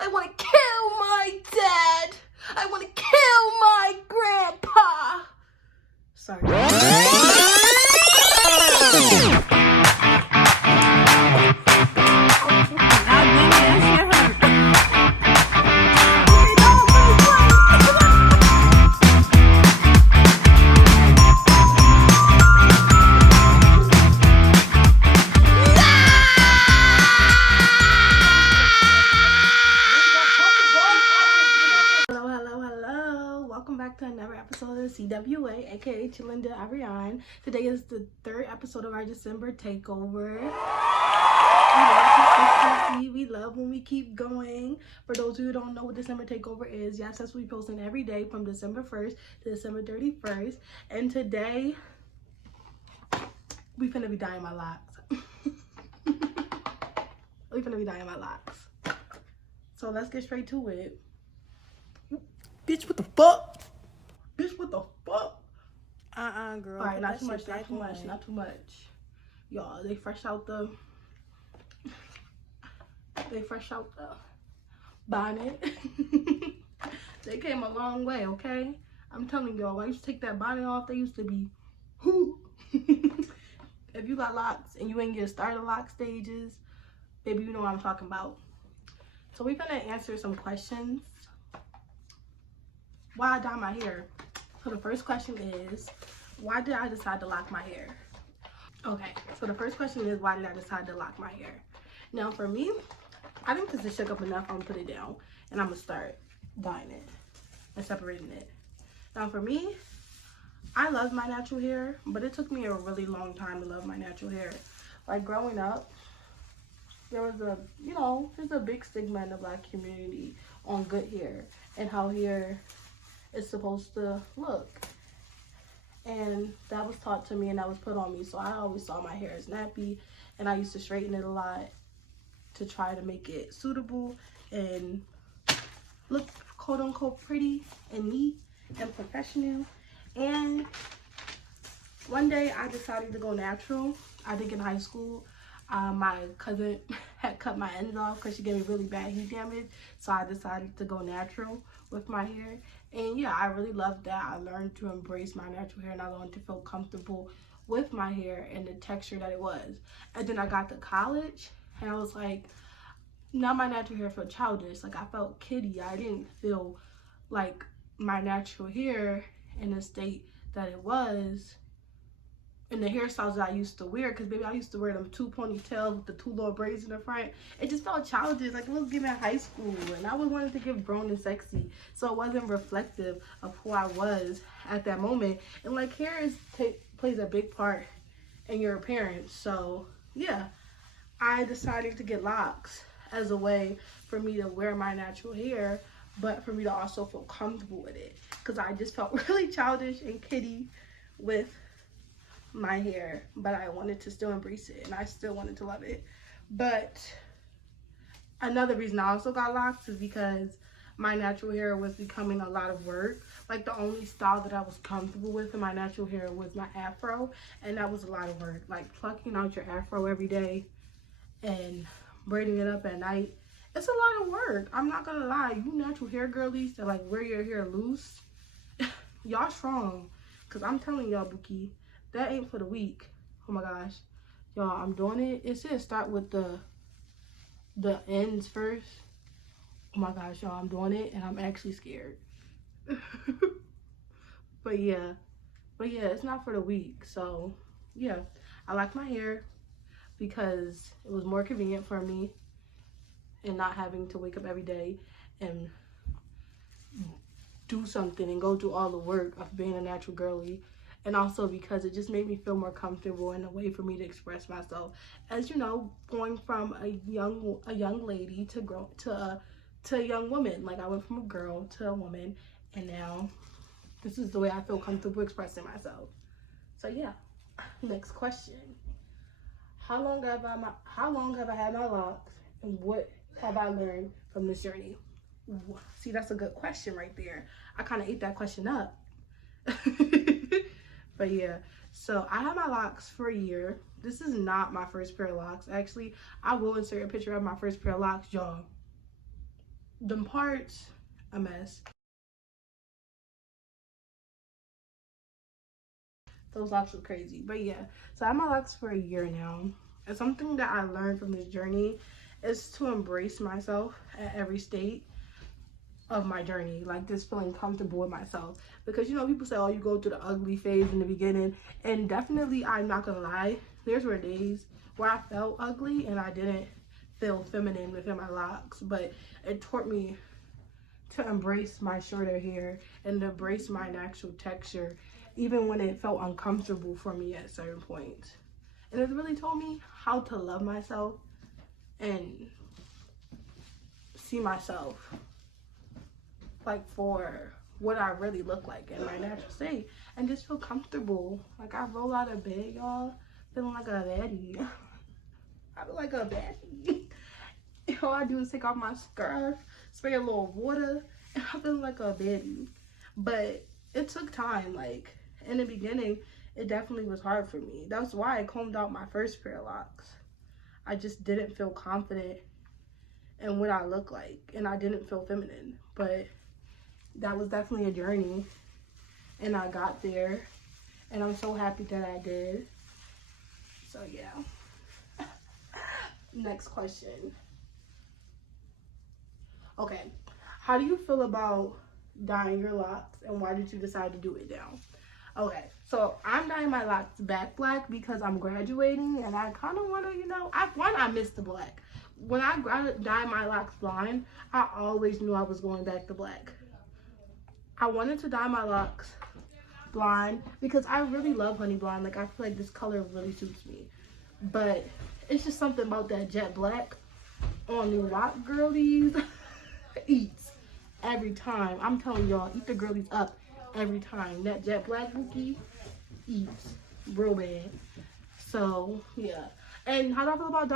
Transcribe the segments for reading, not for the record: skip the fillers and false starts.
I want to kill my dad. I want to kill my grandpa. Sorry. To another episode of CWA, aka Chilinda Ariane. Today is the third episode of our December takeover. We love consistency. We love when we keep going. For those who don't know what December takeover is, yes, that's what we posting every day from December 1st to December 31st. And today, we finna be dyeing my locks. We finna be dyeing my locks. So let's get straight to it. Bitch, what the fuck? Bitch, what the fuck? Girl. Alright, not too much, not too much, not too much. Y'all, they fresh out the bonnet. They came a long way, okay? I'm telling y'all, when I used to take that bonnet off, they used to be whoo. If you got locks and you ain't get started lock stages, baby, you know what I'm talking about. So we're gonna answer some questions. Why I dye my hair? So the first question is, why did I decide to lock my hair? Okay, so the first question is, why did I decide to lock my hair? Now for me, I think this is shook up enough. I'm gonna put it down and I'm gonna start dyeing it and separating it. Now for me, I love my natural hair, but it took me a really long time to love my natural hair. Like growing up, there was there's a big stigma in the Black community on good hair and how hair is supposed to look, and that was taught to me and that was put on me. So I always saw my hair as nappy, and I used to straighten it a lot to try to make it suitable and look quote unquote pretty and neat and professional. And one day I decided to go natural. I think in high school my cousin had cut my ends off because she gave me really bad heat damage, so I decided to go natural with my hair. And yeah, I really loved that. I learned to embrace my natural hair and I learned to feel comfortable with my hair and the texture that it was. And then I got to college and I was like, now my natural hair felt childish. Like I felt kiddie. I didn't feel like my natural hair in the state that it was and the hairstyles that I used to wear, because baby, I used to wear them two ponytails with the two little braids in the front. It just felt childish, like it was giving high school, and I was wanting to give grown and sexy, so it wasn't reflective of who I was at that moment. And like hair plays a big part in your appearance. So yeah, I decided to get locks as a way for me to wear my natural hair, but for me to also feel comfortable with it, because I just felt really childish and kiddie with my hair, but I wanted to still embrace it and I still wanted to love it. But another reason I also got locks is because my natural hair was becoming a lot of work. Like the only style that I was comfortable with in my natural hair was my afro, and that was a lot of work. Like plucking out your afro every day and braiding it up at night, it's a lot of work. I'm not gonna lie, you natural hair girlies that like wear your hair loose, y'all strong, because I'm telling y'all, Bookie, that ain't for the weak. Oh my gosh, y'all, I'm doing it. It says start with the ends first. Oh my gosh, y'all, I'm doing it and I'm actually scared. but yeah, it's not for the weak. So yeah, I like my hair because it was more convenient for me and not having to wake up every day and do something and go through all the work of being a natural girly. And also because it just made me feel more comfortable and a way for me to express myself. As you know, going from a young lady to a young woman. Like I went from a girl to a woman, and now this is the way I feel comfortable expressing myself. So yeah, next question. How long have I had my locks, and what have I learned from this journey? See, that's a good question right there. I kind of ate that question up. But yeah, so I had my locks for a year. This is not my first pair of locks. Actually, I will insert a picture of my first pair of locks, y'all. them parts, a mess. Those locks were crazy. But yeah, so I have my locks for a year now. And something that I learned from this journey is to embrace myself at every state of my journey, like just feeling comfortable with myself. Because you know, people say, oh, you go through the ugly phase in the beginning, and definitely, I'm not gonna lie, there's were days where I felt ugly and I didn't feel feminine within my locks, but it taught me to embrace my shorter hair and to embrace my natural texture, even when it felt uncomfortable for me at certain points. And it really taught me how to love myself and see myself like for what I really look like in my natural state, and just feel comfortable. Like I roll out of bed, y'all, feeling like a baddie. I feel like a baddie. All I do is take off my scarf, spray a little water, and I feel like a baddie. But it took time. Like in the beginning, it definitely was hard for me. That's why I combed out my first pair of locks. I just didn't feel confident in what I look like, and I didn't feel feminine. But that was definitely a journey, and I got there, and I'm so happy that I did. So yeah. Next question. Okay, how do you feel about dyeing your locks, and why did you decide to do it now? Okay, so I'm dyeing my locks back black because I'm graduating, and I kind of want to, you know, I miss the black. When I dyed my locks blonde, I always knew I was going back to black. I wanted to dye my locks blonde because I really love honey blonde. Like I feel like this color really suits me, but it's just something about that jet black on the lock girlies eats every time. I'm telling y'all, eat the girlies up every time. That jet black bookie eats real bad. So yeah. And how do I feel about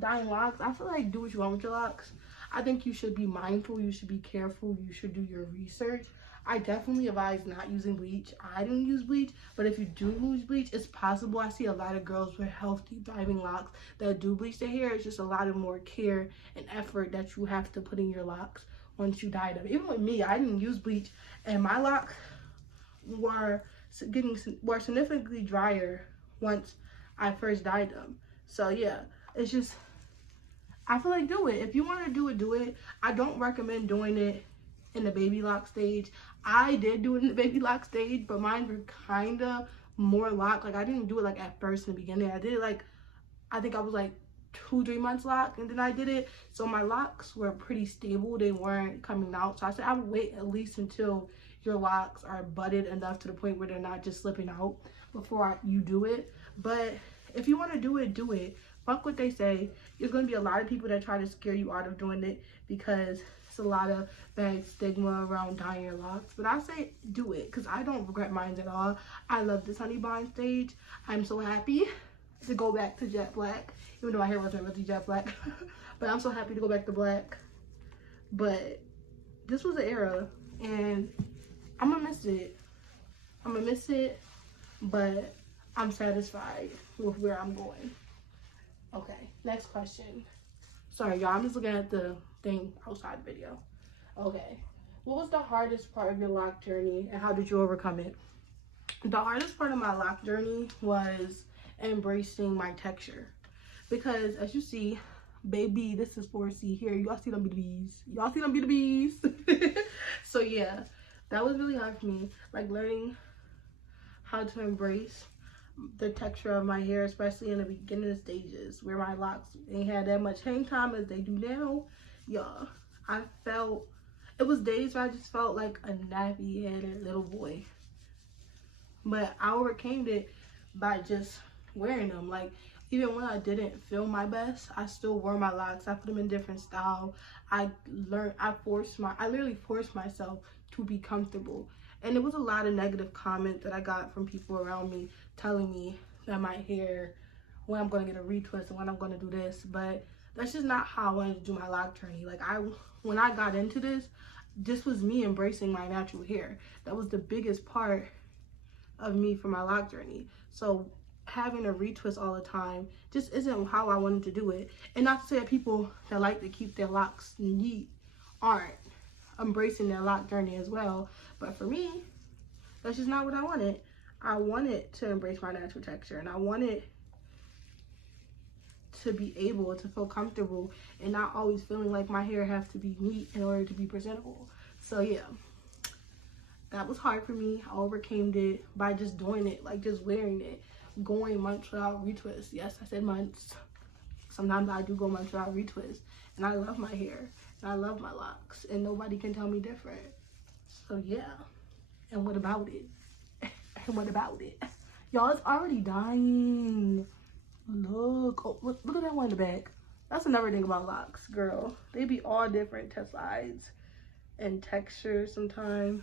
dyeing locks? I feel like do what you want with your locks. I think you should be mindful, you should be careful, you should do your research. I definitely advise not using bleach. I don't use bleach, but if you do use bleach, it's possible. I see a lot of girls with healthy, thriving locks that do bleach their hair. It's just a lot of more care and effort that you have to put in your locks once you dye them. Even with me, I didn't use bleach, and my locks were significantly drier once I first dyed them. So yeah, it's just, I feel like do it. If you want to do it, do it. I don't recommend doing it in the baby lock stage. I did do it in the baby lock stage, but mine were kind of more locked. Like I didn't do it like at first in the beginning. I did it like, I think I was like 2-3 months locked, and then I did it. So my locks were pretty stable. They weren't coming out. So I said I would wait at least until your locks are budded enough to the point where they're not just slipping out before you do it. But if you want to do it, do it. Fuck what they say. There's going to be a lot of people that try to scare you out of doing it because it's a lot of bad stigma around dyeing your locks. But I say do it because I don't regret mine at all. I love this honey blonde stage. I'm so happy to go back to jet black, even though my hair wasn't really jet black. But I'm so happy to go back to black. But this was an era, and I'm gonna miss it. I'm gonna miss it, but I'm satisfied with where I'm going. Okay, next question. Sorry, y'all, I'm just looking at the thing outside the video. Okay, what was the hardest part of your lock journey, and how did you overcome it? The hardest part of my lock journey was embracing my texture, because as you see, baby, this is 4C here. Y'all see them BDBs. Y'all see them BDBs. So yeah, that was really hard for me, like learning how to embrace the texture of my hair, especially in the beginning stages where my locks ain't had that much hang time as they do now. Y'all, I felt, it was days where I just felt like a nappy-headed little boy, but I overcame it by just wearing them. Like even when I didn't feel my best, I still wore my locks. I put them in different style. I literally forced myself to be comfortable. And it was a lot of negative comments that I got from people around me telling me that my hair, when I'm going to get a retwist and when I'm going to do this. But that's just not how I wanted to do my lock journey. Like when I got into this was me embracing my natural hair. That was the biggest part of me for my lock journey. So having a retwist all the time just isn't how I wanted to do it. And not to say that people that like to keep their locks neat aren't embracing their lock journey as well. But for me, that's just not what I wanted. I wanted to embrace my natural texture, and I wanted to be able to feel comfortable and not always feeling like my hair has to be neat in order to be presentable. So yeah, that was hard for me. I overcame it by just doing it, like just wearing it, going months without retwist. Yes, I said months. Sometimes I do go months without retwist, and I love my hair and I love my locks, and nobody can tell me different. So yeah, and what about it? And what about it? Y'all, it's already dying. Look, oh, look at that one in the back. That's another thing about locks, girl. They be all different sides and textures sometimes.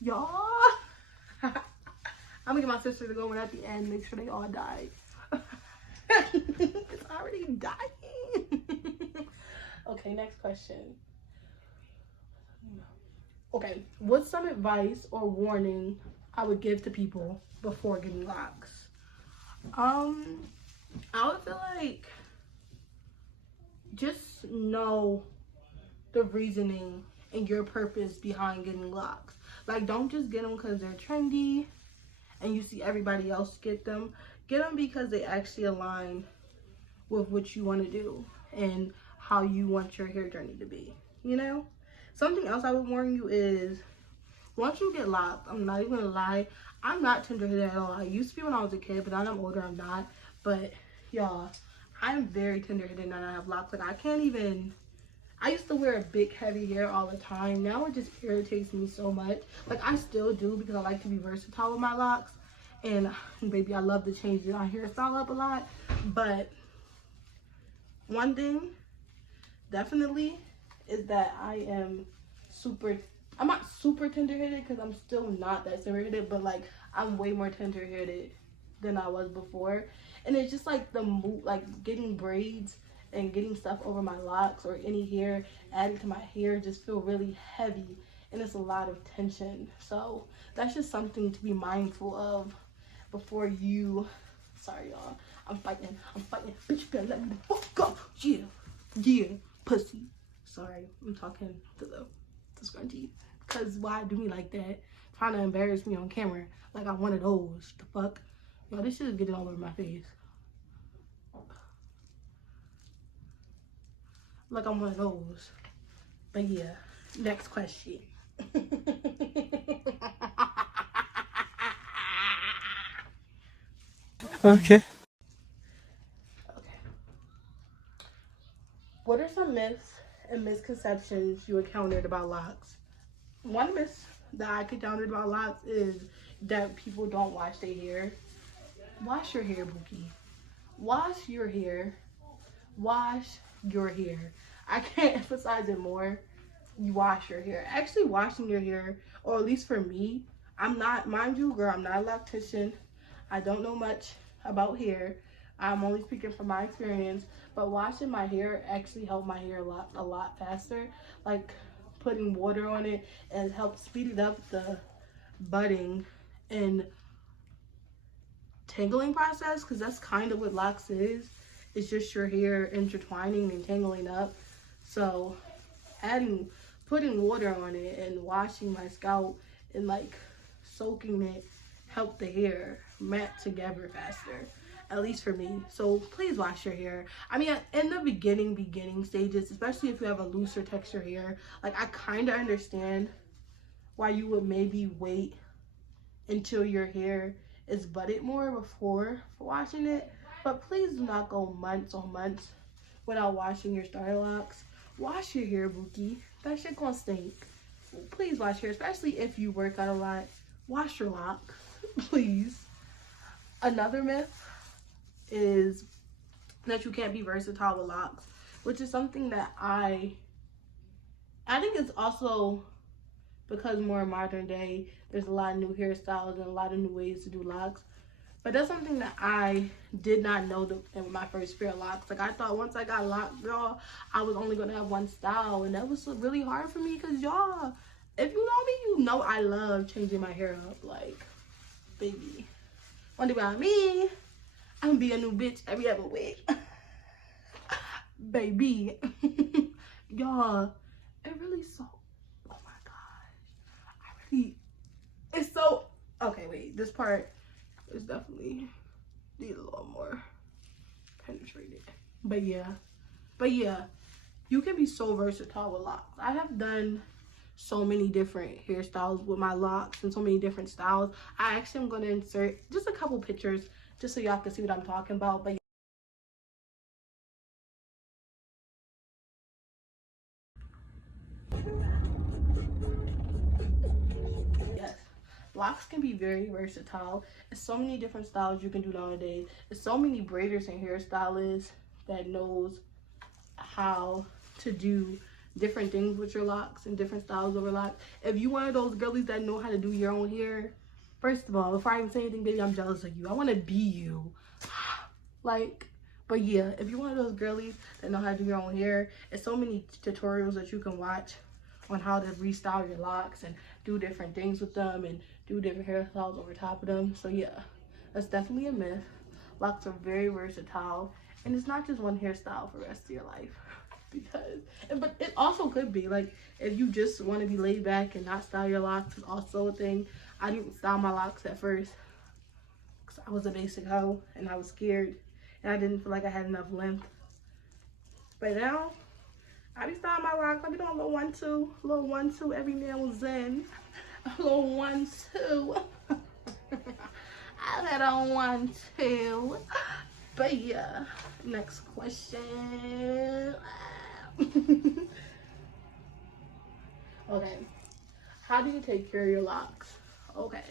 Y'all, I'm gonna get my sister to go in at the end, make sure they all die. It's already dying. Okay, next question. Okay, what's some advice or warning I would give to people before getting locks? I would feel like just know the reasoning and your purpose behind getting locks. Like, don't just get them because they're trendy and you see everybody else get them. Get them because they actually align with what you want to do and how you want your hair journey to be, you know? Something else I would warn you is, once you get locked, I'm not even gonna lie, I'm not tender-headed at all. I used to be when I was a kid, but now that I'm older, I'm not. But y'all, I'm very tender-headed now that I have locks. Like, I used to wear a big heavy hair all the time. Now it just irritates me so much. Like, I still do because I like to be versatile with my locks. And baby, I love to change my hairstyle up a lot. But one thing definitely is that I'm not super tender-headed because I'm still not that tender-headed, but like I'm way more tender-headed than I was before. And it's just like like getting braids and getting stuff over my locks or any hair added to my hair just feel really heavy, and it's a lot of tension. So that's just something to be mindful of before you, sorry y'all, I'm fighting, bitch, you better let me the fuck go. Yeah, pussy. Sorry, I'm talking to the scrunchie. Cause why do me like that? Trying to embarrass me on camera like I'm one of those. The fuck? Yo, this shit is getting all over my face. Like I'm one of those. But yeah, next question. Okay. What are some myths and misconceptions you encountered about locks? One myth that I encountered about locks is that people don't wash their hair. Wash your hair, Bookie. Wash your hair. Wash your hair. I can't emphasize it more. You wash your hair. Actually, washing your hair, or at least for me, I'm not, mind you, girl, I'm not a loctician. I don't know much about hair. I'm only speaking from my experience, but washing my hair actually helped my hair a lot faster. Like putting water on it and helped speed up the budding and tangling process, because that's kind of what locks is. It's just your hair intertwining and tangling up. So putting water on it and washing my scalp and like soaking it helped the hair mat together faster, at least for me. So please wash your hair. I mean, in the beginning stages, especially if you have a looser texture hair, like I kind of understand why you would maybe wait until your hair is budded more before washing it. But please do not go months on months without washing your starter locks. Wash your hair, Bookie. That shit gonna stink. Please wash your hair, especially if you work out a lot. Wash your locks, please. Another myth is that you can't be versatile with locks, which is something that I think it's also because more modern day, there's a lot of new hairstyles and a lot of new ways to do locks. But that's something that I did not know in my first pair of locks. Like, I thought once I got locked, y'all, I was only going to have one style. And that was really hard for me because, y'all, if you know me, you know I love changing my hair up. Like, baby. One thing about me, I'm going to be a new bitch every other week. baby. Y'all, it really so, oh my gosh, I really, it's so, okay, wait, this part is definitely need a little more penetrated. But yeah, you can be so versatile with locks. I have done so many different hairstyles with my locks and so many different styles. I actually am going to insert just a couple pictures just so y'all can see what I'm talking about. But yes, locks can be very versatile. There's so many different styles you can do nowadays. There's so many braiders and hairstylists that knows how to do different things with your locks and different styles of your locks. If you one of those girlies that know how to do your own hair, first of all, before I even say anything, baby, I'm jealous of you. I want to be you. Like, but yeah, if you're one of those girlies that know how to do your own hair, there's so many tutorials that you can watch on how to restyle your locks and do different things with them and do different hairstyles over top of them. So yeah, that's definitely a myth. Locks are very versatile, and it's not just one hairstyle for the rest of your life. Because, but it also could be like if you just want to be laid back and not style your locks is also a thing. I didn't style my locks at first because I was a basic hoe and I was scared and I didn't feel like I had enough length. But now I be styling my locks. I be doing a little 1-2 every now and then. A little 1-2. I had a 1-2. But yeah, next question. Okay, how do you take care of your locks? Okay,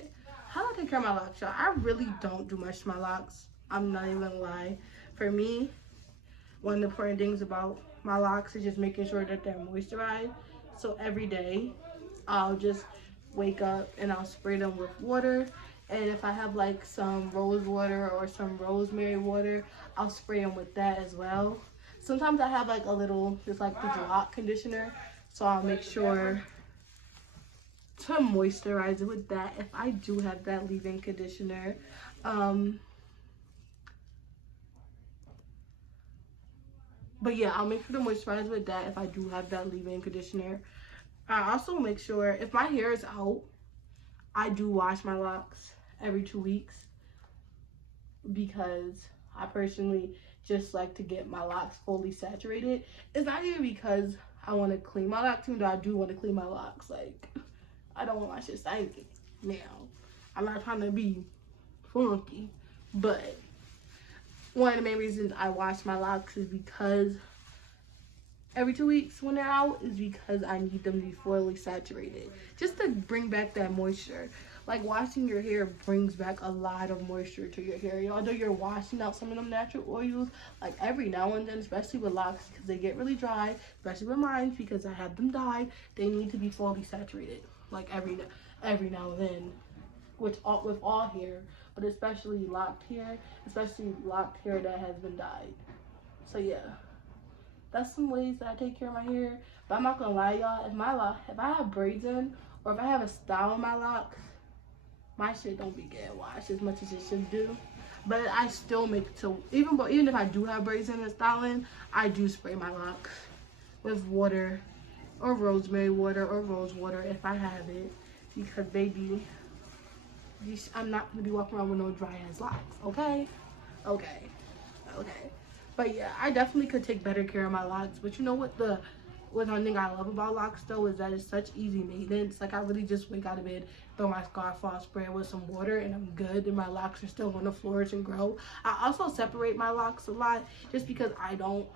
how do I take care of my locks, y'all? I really don't do much to my locks. I'm not even gonna lie. For me, one of the important things about my locks is just making sure that they're moisturized. So every day, I'll just wake up and I'll spray them with water. And if I have like some rose water or some rosemary water, I'll spray them with that as well. Sometimes I have like a little, just like the lock conditioner. So I'll make sure to moisturize it with that if I do have that leave-in conditioner. But yeah, I'll make sure to moisturize with that if I do have that leave-in conditioner. I also make sure if my hair is out, I do wash my locks every 2 weeks because I personally just like to get my locks fully saturated. It's not even because I want to clean my locks, even though I do want to clean my locks. Like, I don't want my shit stanky. Now, I'm not trying to be funky, but one of the main reasons I wash my locks is because every 2 weeks when they're out is because I need them to be fully saturated, just to bring back that moisture. Like, washing your hair brings back a lot of moisture to your hair. Although you're washing out some of them natural oils, like every now and then, especially with locks, because they get really dry, especially with mine, because I had them dyed, they need to be fully saturated, like every now and then, with all hair, but especially locked hair, especially locked hair that has been dyed. So yeah, that's some ways that I take care of my hair. But I'm not gonna lie, y'all, if I have braids in, or if I have a style in my locks, my shit don't be getting washed as much as it should do. But I still make it to, even if I do have braids in and styling, I do spray my locks with water or rosemary water or rose water if I have it, because baby, I'm not gonna be walking around with no dry ass locks. Okay. But yeah, I definitely could take better care of my locks. But you know what, one thing I love about locks though is that it's such easy maintenance. Like, I really just wake out of bed, throw my scarf on, spray it with some water, and I'm good, and my locks are still gonna flourish and grow. I also separate my locks a lot just because I don't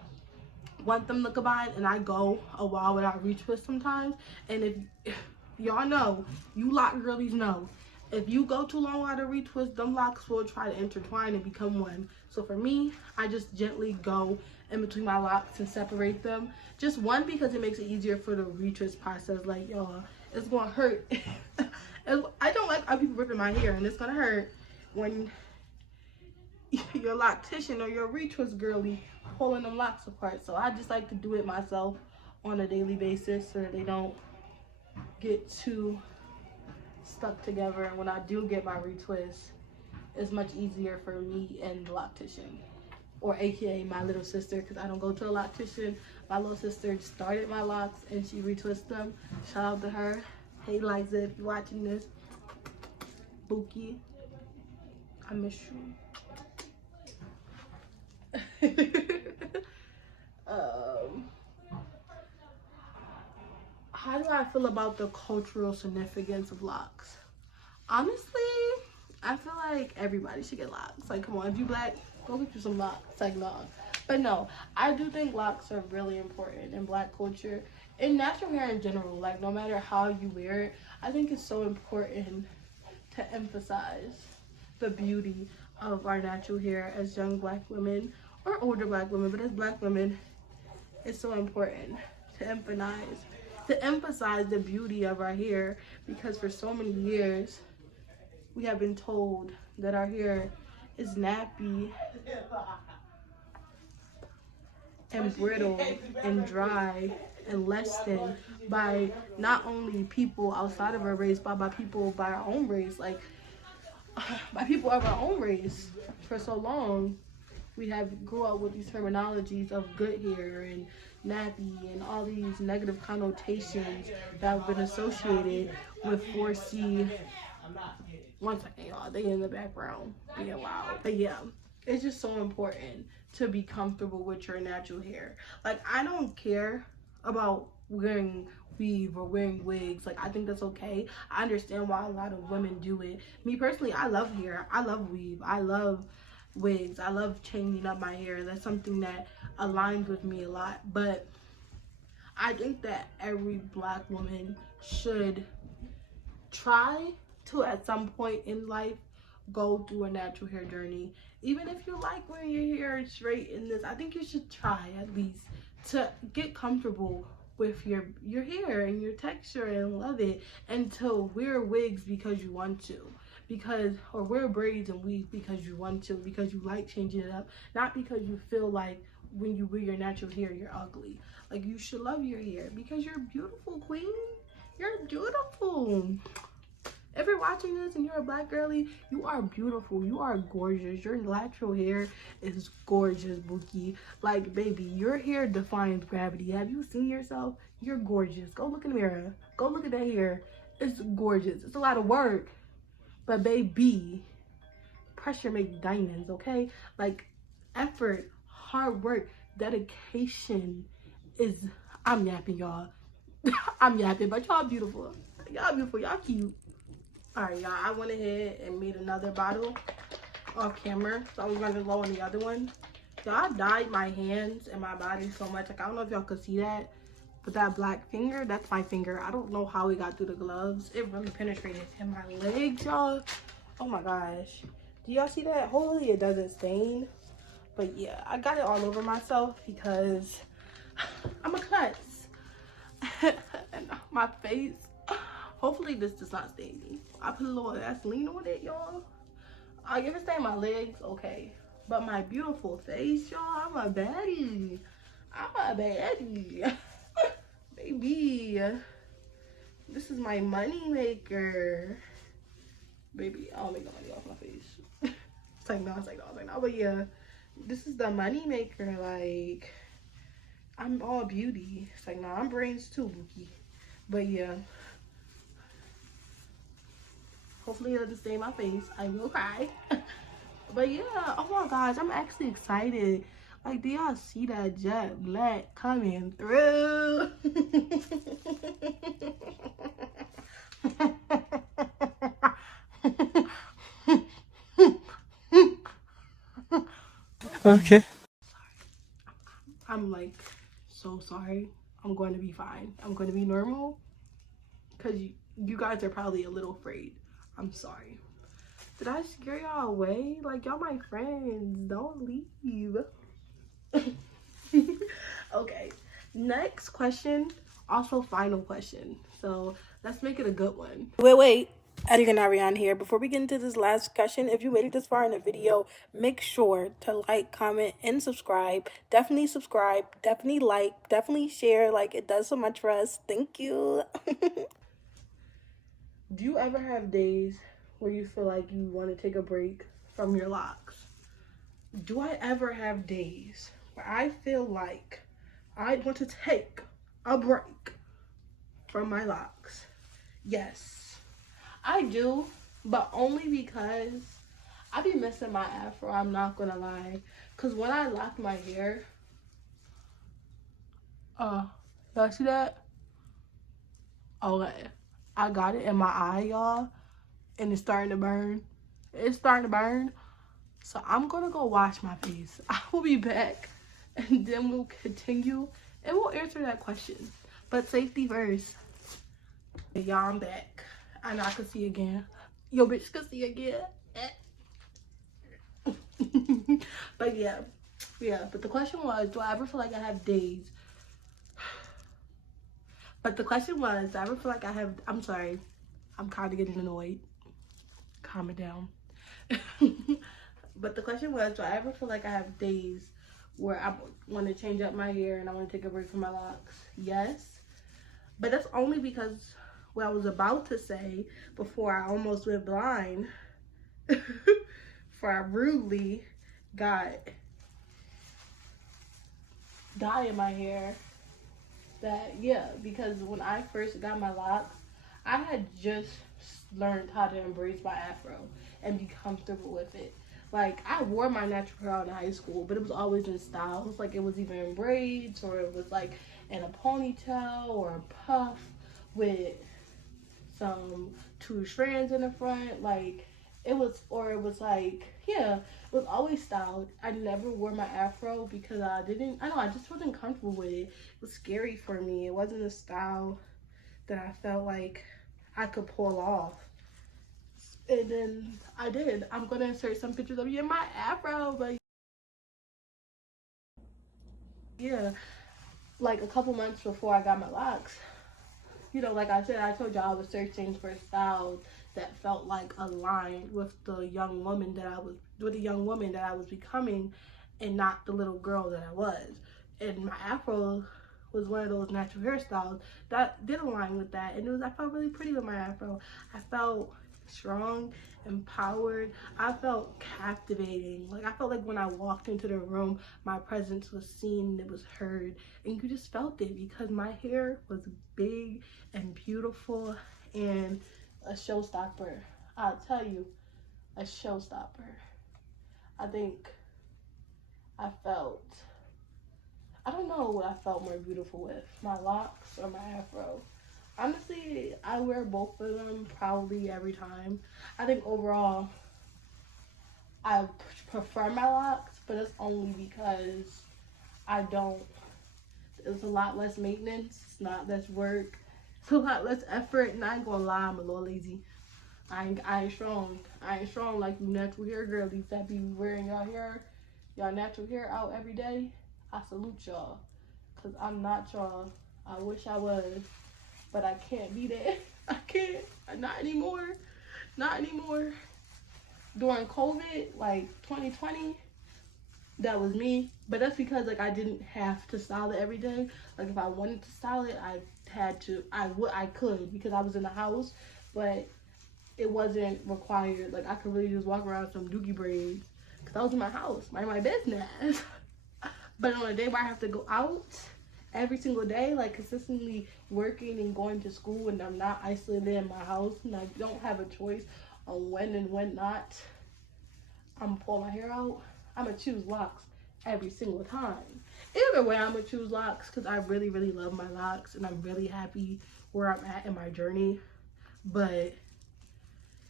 want them to combine, and I go a while without retwist sometimes. And if y'all know, you lock girlies know, if you go too long without a retwist, them locks will try to intertwine and become one. So for me, I just gently go in between my locks and separate them. Just one, because it makes it easier for the retwist process. Like, y'all, it's gonna hurt. I don't like other people ripping my hair, and it's gonna hurt when your loctician or your retwist girly pulling them locks apart. So I just like to do it myself on a daily basis so that they don't get too stuck together. And when I do get my retwist, it's much easier for me and the loctician. or aka my little sister, because I don't go to a loctician. My little sister started my locks and she retwists them. Shout out to her. Hey Liza, if you're watching this. Bookie, I miss you. How do I feel about the cultural significance of locks? Honestly, I feel like everybody should get locks. Like, come on, if you black, go get you some locks. Like, no. But no, I do think locks are really important in black culture. In natural hair in general, like, no matter how you wear it, I think it's so important to emphasize the beauty of our natural hair as young black women or older black women. But as black women, it's so important to emphasize the beauty of our hair, because for so many years we have been told that our hair is nappy and brittle and dry and less than by not only people outside of our race, but by people by our own race. Like, by people of our own race. For so long we have grew up with these terminologies of good hair and nappy and all these negative connotations that have been associated with 4C. One second, y'all, they in the background being loud. But yeah, it's just so important to be comfortable with your natural hair. Like, I don't care about wearing weave or wearing wigs. Like, I think that's okay. I understand why a lot of women do it. Me personally, I love hair. I love weave. I love wigs. I love changing up my hair. That's something that aligns with me a lot. But I think that every black woman should try to, at some point in life, go through a natural hair journey. Even if you like wearing your hair straight in this, I think you should try at least to get comfortable with your hair and your texture and love it, and to wear wigs because you want to, or wear braids and weave because you want to, because you like changing it up, not because you feel like when you wear your natural hair you're ugly. Like, you should love your hair because you're beautiful, queen. You're beautiful. If you're watching this and you're a black girly, you are beautiful. You are gorgeous. Your natural hair is gorgeous, Bookie. Like, baby, your hair defines gravity. Have you seen yourself? You're gorgeous. Go look in the mirror. Go look at that hair. It's gorgeous. It's a lot of work. But baby, pressure makes diamonds, okay? Like, effort, hard work, dedication is... I'm yapping, y'all. I'm yapping, but y'all beautiful. Y'all beautiful. Y'all cute. Alright, y'all, I went ahead and made another bottle off camera, so I was running low on the other one. Y'all, dyed my hands and my body so much. Like, I don't know if y'all could see that, but that black finger, that's my finger. I don't know how it got through the gloves. It really penetrated in my legs, y'all. Oh my gosh. Do y'all see that? Hopefully it doesn't stain. But yeah, I got it all over myself because I'm a klutz. And my face. Hopefully this does not stain me. I put a little Vaseline on it, y'all. I give it stain my legs, okay. But my beautiful face, y'all, I'm a baddie. I'm a baddie. Baby. This is my money maker. Baby, I don't make no money off my face. It's like, no, it's like, no, it's like, no. But yeah, this is the money maker. Like, I'm all beauty. It's like, no, I'm brains too, Bookie. But yeah. Hopefully it doesn't stain my face. I will cry. But yeah, oh my gosh, I'm actually excited. Like, do y'all see that jet black coming through? Okay. I'm like so sorry. I'm going to be fine. I'm going to be normal. Because you guys are probably a little afraid. I'm sorry. Did I scare y'all away? Like, y'all my friends. Don't leave. Okay. Next question. Also final question. So let's make it a good one. Wait. Editor Narian here. Before we get into this last discussion, if you made it this far in the video, make sure to like, comment, and subscribe. Definitely subscribe. Definitely like. Definitely share. Like, it does so much for us. Thank you. Do you ever have days where you feel like you want to take a break from your locks? do I ever have days where I feel like I want to take a break from my locks? Yes, I do, but only because I be missing my afro. I'm not gonna lie, cause when I lock my hair, y'all see that? Okay, I got it in my eye, y'all, and it's starting to burn. It's starting to burn. So I'm gonna go wash my face. I will be back, and then we'll continue and we'll answer that question. But safety first. Y'all, I'm back. I know I can see again. Yo, bitch can see again. But yeah. But the question was, do I ever feel like I have days? But the question was, do I ever feel like I have? I'm sorry. I'm kind of getting annoyed. Calm it down. But the question was, do I ever feel like I have days where I want to change up my hair and I want to take a break from my locks? Yes. But that's only because what I was about to say before I almost went blind, for I rudely got dye in my hair. That, yeah, because when I first got my locks, I had just learned how to embrace my afro and be comfortable with it. Like, I wore my natural hair out in high school, but it was always in styles. Like, it was either in braids or it was like in a ponytail or a puff with some two strands in the front. Like, it was, or it was like, yeah, it was always styled. I never wore my afro because I just wasn't comfortable with it. It was scary for me. It wasn't a style that I felt like I could pull off. And then I did. I'm gonna insert some pictures of me in my afro, but yeah, like a couple months before I got my locks, you know, like I said, I told y'all I was searching for styles that felt like aligned with the young woman that I was becoming, and not the little girl that I was. And my afro was one of those natural hairstyles that did align with that, and I felt really pretty with my afro. I felt strong, empowered. I felt captivating. Like, I felt like when I walked into the room, my presence was seen, it was heard, and you just felt it because my hair was big and beautiful and a showstopper. I'll tell you, a showstopper. I think I don't know what I felt more beautiful with, my locks or my afro. Honestly, I wear both of them probably every time. I think overall, I prefer my locks, but it's only because it's a lot less maintenance, it's not less work, it's a lot less effort, and I ain't gonna lie, I'm a little lazy. I ain't strong. I ain't strong like you natural hair girlies that be wearing y'all natural hair out every day. I salute y'all, cause I'm not y'all. I wish I was, but I can't be that. I can't. Not anymore. Not anymore. During COVID, like 2020, that was me. But that's because like I didn't have to style it every day. Like if I wanted to style it, I could because I was in the house, but it wasn't required. Like I could really just walk around with some dookie braids because I was in my house, mind my business. But on a day where I have to go out every single day, like consistently working and going to school, and I'm not isolated in my house, and I don't have a choice on when and when not, I'm gonna pull my hair out. I'm gonna choose locks every single time. Either way, I'm gonna choose locks because I really, really love my locks, and I'm really happy where I'm at in my journey. But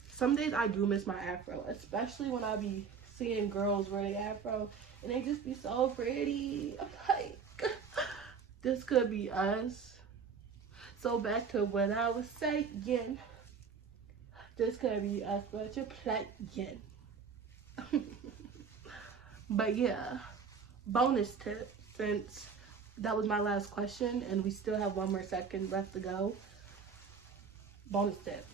some days I do miss my afro, especially when I be seeing girls wear their afro and they just be so pretty. I'm like, this could be us. So back to what I was saying. This could be us, but you're playing. But yeah, bonus tip, since that was my last question and we still have 1 more second left to go. Bonus tip.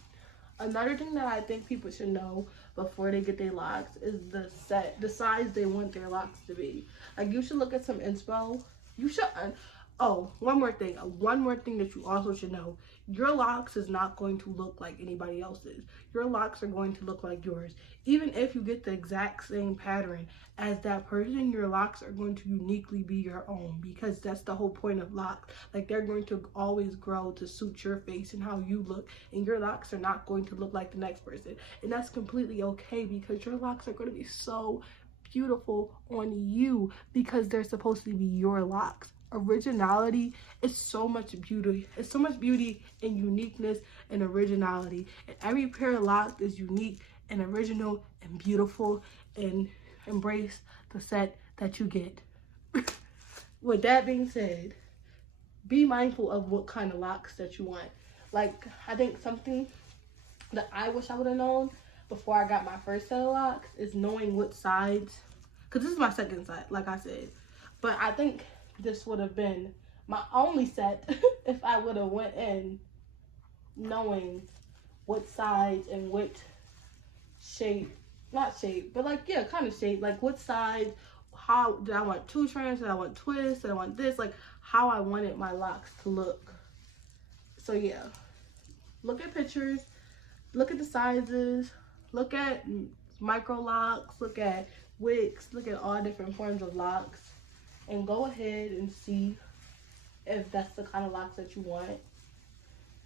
Another thing that I think people should know before they get their locks is the size they want their locks to be. Like, you should look at some inspo. You shouldn't. Oh, one more thing. One more thing that you also should know. Your locks is not going to look like anybody else's. Your locks are going to look like yours. Even if you get the exact same pattern as that person, your locks are going to uniquely be your own, because that's the whole point of locks. Like, they're going to always grow to suit your face and how you look, and your locks are not going to look like the next person. And that's completely okay, because your locks are going to be so beautiful on you because they're supposed to be your locks. Originality is so much beauty. It's so much beauty and uniqueness and originality. And every pair of locks is unique and original and beautiful, and embrace the set that you get. With that being said, be mindful of what kind of locks that you want. Like, I think something that I wish I would have known before I got my first set of locks is knowing what sides, because this is my second set, like I said. But I think this would have been my only set if I would have went in knowing what sides and what shape, not shape, but like, yeah, kind of shape, like what sides, how did I want two strands, did I want twists, did I want this, like how I wanted my locks to look. So yeah, look at pictures, look at the sizes, look at micro locks, look at wigs, look at all different forms of locks, and go ahead and see if that's the kind of locks that you want.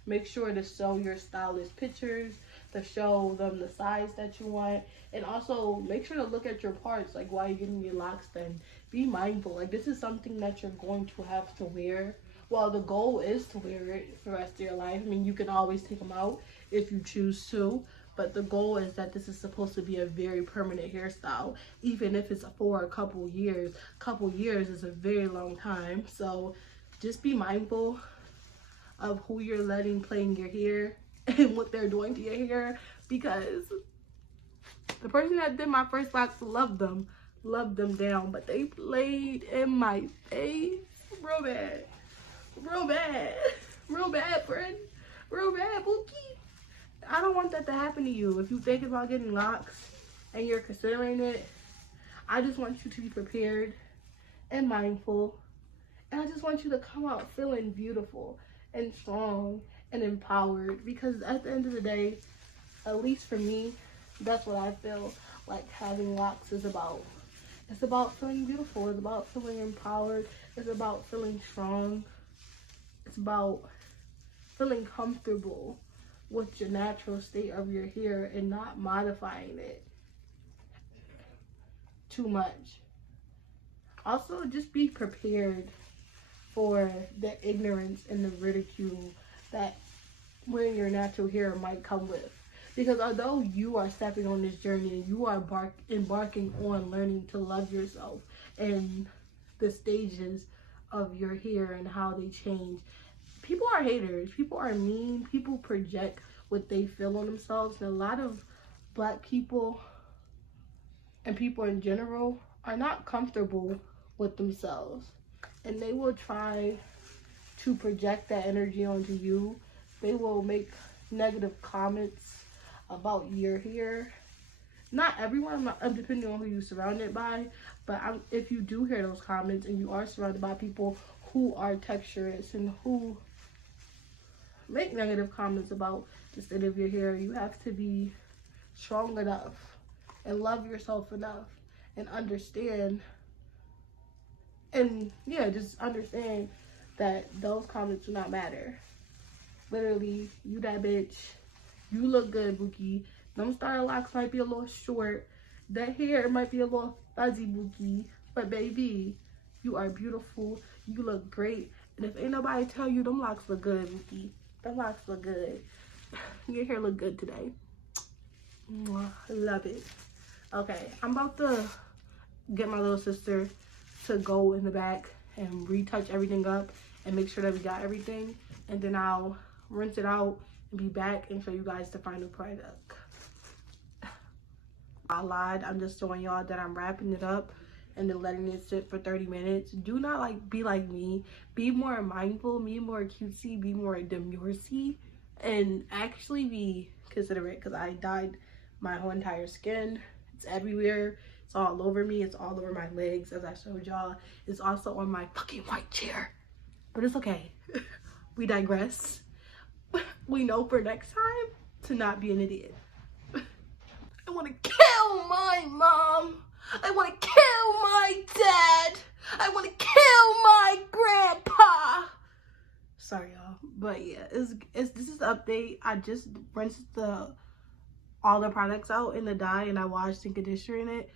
Make sure to show your stylist pictures, to show them the size that you want, and also make sure to look at your parts, like while you're getting your locks done. Be mindful, like this is something that you're going to have to wear. Well, the goal is to wear it for the rest of your life. I mean, you can always take them out if you choose to, but the goal is that this is supposed to be a very permanent hairstyle, even if it's for a couple years. Couple years is a very long time, so just be mindful of who you're letting play in your hair and what they're doing to your hair, because the person that did my first locks loved them down, but they played in my face real bad, friend, real bad, Bookie. I don't want that to happen to you. If you think about getting locks and you're considering it, I just want you to be prepared and mindful, and I just want you to come out feeling beautiful and strong and empowered, because at the end of the day, at least for me, that's what I feel like having locks is about. It's about feeling beautiful, it's about feeling empowered, it's about feeling strong, it's about feeling comfortable with your natural state of your hair and not modifying it too much. Also, just be prepared for the ignorance and the ridicule that wearing your natural hair might come with. Because although you are stepping on this journey and you are embarking on learning to love yourself and the stages of your hair and how they change, people are haters, people are mean, people project what they feel on themselves, and a lot of Black people and people in general are not comfortable with themselves, and they will try to project that energy onto you. They will make negative comments about your hair. Not everyone, depending on who you're surrounded by, but if you do hear those comments and you are surrounded by people who are texturous and who make negative comments about the state of your hair, you have to be strong enough and love yourself enough and understand, and yeah, just understand that those comments do not matter. Literally, you that bitch, you look good, Bookie. Them style locks might be a little short, that hair might be a little fuzzy, Bookie, but baby, you are beautiful, you look great, and if ain't nobody tell you, them locks look good, Bookie. Them locks look good. Your hair look good today. Mwah, love it. Okay, I'm about to get my little sister to go in the back and retouch everything up and make sure that we got everything, and then I'll rinse it out and be back and show you guys the final product. I lied. I'm just showing y'all that I'm wrapping it up and then letting it sit for 30 minutes. Do not be like me. Be more mindful, be more cutesy, be more demure-y, and actually be considerate, because I dyed my whole entire skin. It's everywhere. It's all over me. It's all over my legs, as I showed y'all. It's also on my fucking white chair. But it's okay. We digress. We know for next time to not be an idiot. I want to kill my mom. I want to kill my dad. I want to kill my grandpa. Sorry, y'all. But yeah, this is the update. I just rinsed all the products out in the dye and I washed and conditioned it.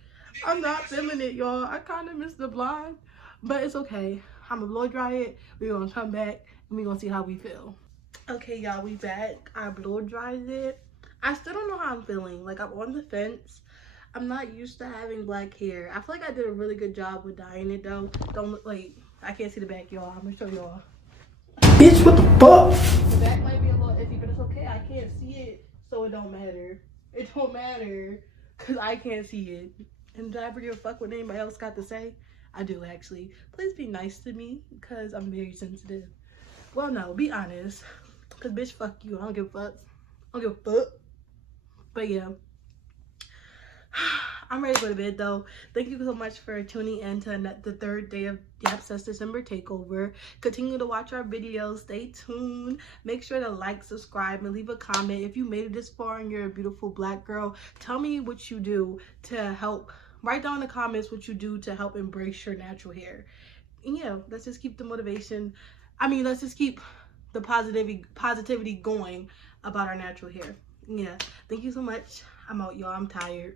I'm not feeling it, y'all. I kind of miss the blonde, but it's okay. I'm gonna blow dry it. We're gonna come back and we're gonna see how we feel. Okay, y'all, we back. I blow dried it. I still don't know how I'm feeling. Like, I'm on the fence. I'm not used to having black hair. I feel like I did a really good job with dyeing it though. Don't look like, I can't see the back, y'all. I'm gonna show y'all. Bitch, what the fuck? The back might be a little iffy, but it's okay. I can't see it, so it don't matter. It don't matter, because I can't see it. And do I ever give a fuck what anybody else got to say? I do, actually. Please be nice to me, because I'm very sensitive. Well, no, be honest. Because, bitch, fuck you. I don't give a fuck. I don't give a fuck. But, yeah. I'm ready to go to bed, though. Thank you so much for tuning in to the third day of Yap Says December Takeover. Continue to watch our videos. Stay tuned. Make sure to like, subscribe, and leave a comment. If you made it this far and you're a beautiful black girl, tell me what you do to help. Write down in the comments what you do to help embrace your natural hair. And yeah, let's just keep the motivation. Let's just keep the positivity going about our natural hair. Yeah, thank you so much. I'm out, y'all. I'm tired.